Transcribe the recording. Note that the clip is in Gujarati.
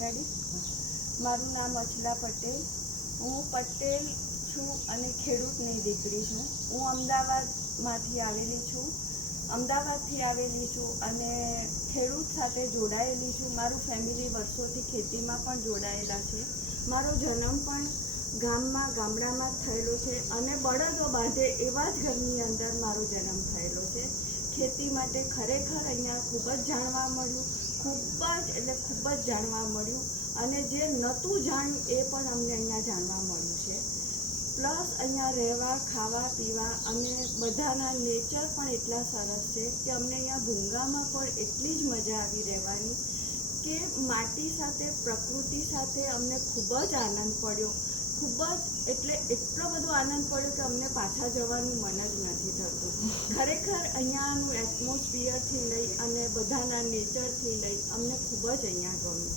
રેડી? મારું નામ અચલા પટેલ. હું પટેલ છું અને ખેડૂતની દીકરી છું. હું અમદાવાદથી આવેલી છું અને ખેડૂત સાથે જોડાયેલી છું. મારું ફેમિલી વર્ષોથી ખેતીમાં પણ જોડાયેલા છે. મારો જન્મ પણ ગામડામાં થયેલો છે અને બળદો બાંધે એવા જ ઘરની અંદર મારો જન્મ થયેલો છે. ખેતી માટે ખરેખર અહીંયા ખૂબ જ જાણવા મળ્યું, ખૂબ જ જાણવા મળ્યું અને જે નહોતું જાણ્યું એ પણ અમને અહીંયા જાણવા મળ્યું છે. પ્લસ અહીંયા રહેવા, ખાવા, પીવા અને બધાના નેચર પણ એટલા સરસ છે કે અમને અહીંયા ભૂંગામાં પણ એટલી જ મજા આવી રહેવાની કે માટી સાથે, પ્રકૃતિ સાથે અમને ખૂબ જ આનંદ પડ્યો. એટલો બધો આનંદ પડ્યો કે અમને પાછા જવાનું મન જ નથી થતું. ખરેખર અહીંયાનું એટમોસ્ફિયરથી લઈ અને બધાના નેચરથી લઈ અમને ખૂબ જ અહીંયા ગમ્યું.